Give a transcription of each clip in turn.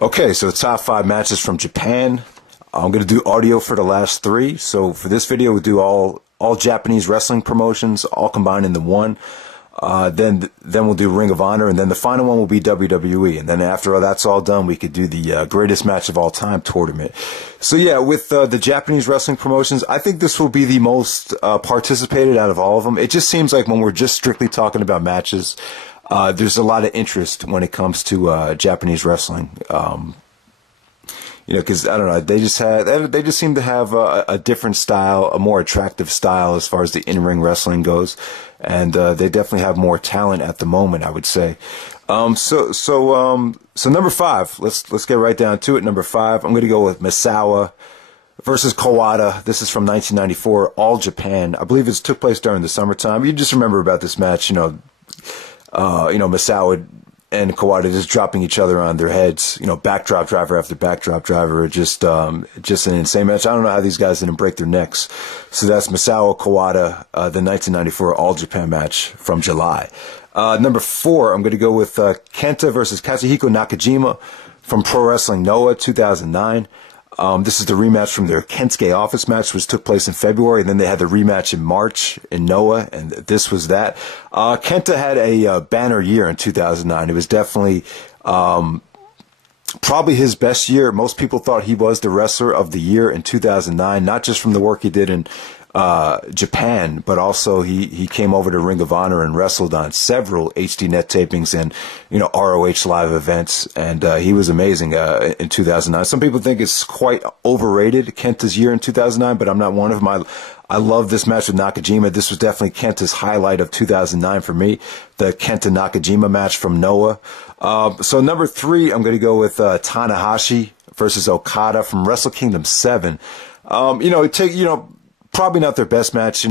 Okay, so the top 5 matches from Japan. I'm going to do audio for the last 3. So for this video, we'll do all Japanese wrestling promotions, all combined into one. Then we'll do Ring of Honor, and then the final one will be WWE. And then after that's all done, we could do the greatest match of all time tournament. So yeah, with the Japanese wrestling promotions, I think this will be the most participated out of all of them. It just seems like when we're just strictly talking about matches, there's a lot of interest when it comes to Japanese wrestling. You know, because I don't know, they just seem to have a different style, a more attractive style as far as the in-ring wrestling goes, and they definitely have more talent at the moment, I would say. So number 5, let's get right down to it. Number 5, I'm going to go with Misawa versus Kawada. This is from 1994, All Japan. I believe it took place during the summertime. You just remember about this match, Misawa and Kawada just dropping each other on their heads, backdrop driver after backdrop driver, just an insane match. I don't know how these guys didn't break their necks. So that's Misawa Kawada, the 1994 All Japan match from July. Number 4, I'm going to go with Kenta versus Katsuhiko Nakajima from Pro Wrestling Noah 2009. This is the rematch from their Kensuke Office match, which took place in February, and then they had the rematch in March in Noah, and this was that. Kenta had a banner year in 2009. It was definitely probably his best year. Most people thought he was the wrestler of the year in 2009, not just from the work he did in Japan, but also he came over to Ring of Honor and wrestled on several HD net tapings and ROH live events, and he was amazing in 2009. Some people think it's quite overrated, Kenta's year in 2009, but I'm not one of them. I love this match with Nakajima. This was definitely Kenta's highlight of 2009 for me, the Kenta Nakajima match from Noah. So number 3, I'm going to go with Tanahashi versus Okada from Wrestle Kingdom 7. Probably not their best match.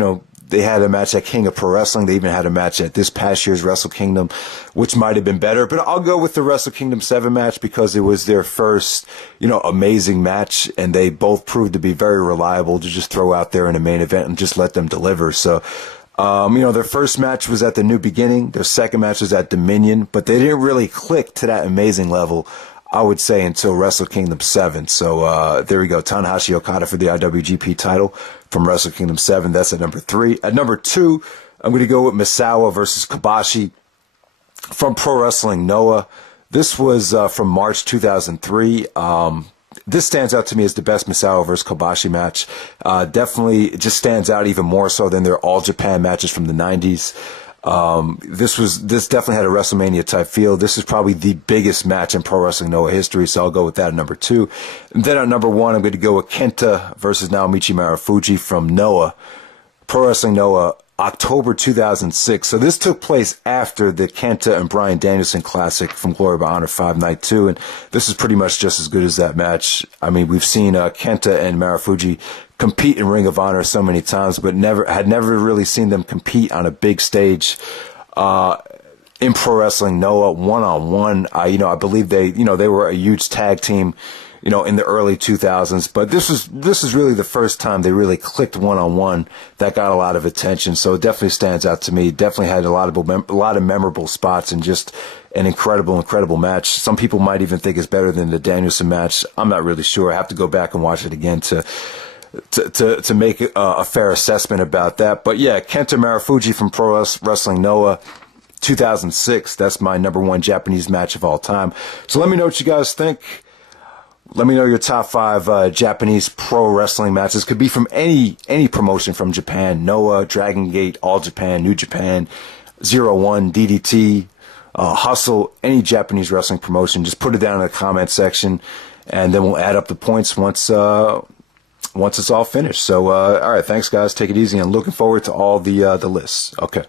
They had a match at King of Pro Wrestling. They even had a match at this past year's Wrestle Kingdom, which might have been better. But I'll go with the Wrestle Kingdom 7 match because it was their first, amazing match. And they both proved to be very reliable to just throw out there in a main event and just let them deliver. So, their first match was at the New Beginning. Their second match was at Dominion. But they didn't really click to that amazing level, I would say, until Wrestle Kingdom 7. So there we go. Tanahashi Okada for the IWGP title from Wrestle Kingdom 7. That's at number 3. At number 2, I'm going to go with Misawa versus Kobashi from Pro Wrestling Noah. This was from March 2003. This stands out to me as the best Misawa versus Kobashi match. Definitely, it just stands out even more so than their All Japan matches from the 90s. This definitely had a WrestleMania type feel. This is probably the biggest match in Pro Wrestling Noah history, so I'll go with that at number 2. And then at number 1, I'm going to go with Kenta versus Naomichi Marufuji from Noah, Pro Wrestling Noah, October 2006. So this took place after the Kenta and Bryan Danielson Classic from Glory by Honor 5 Night 2, and this is pretty much just as good as that match. I mean, we've seen Kenta and Marufuji compete in Ring of Honor so many times, but had never really seen them compete on a big stage in Pro Wrestling Noah one-on-one. I believe they were a huge tag team, in the early 2000s, but this is really the first time they really clicked one-on-one that got a lot of attention. So it definitely stands out to me. Definitely had a lot of memorable spots and just an incredible match. Some people might even think it's better than the Danielson match. I'm not really sure. I have to go back and watch it again to make a fair assessment about that. But yeah, Kenta Marufuji from Pro Wrestling Noah 2006. That's my number 1 Japanese match of all time. So let me know what you guys think. Let me know your top 5 Japanese pro wrestling matches. Could be from any promotion from Japan. Noah, Dragon Gate, All Japan, New Japan, 01, DDT, Hustle, any Japanese wrestling promotion. Just put it down in the comment section, and then we'll add up the points once it's all finished. So, all right, thanks, guys. Take it easy. I'm looking forward to all the lists. Okay.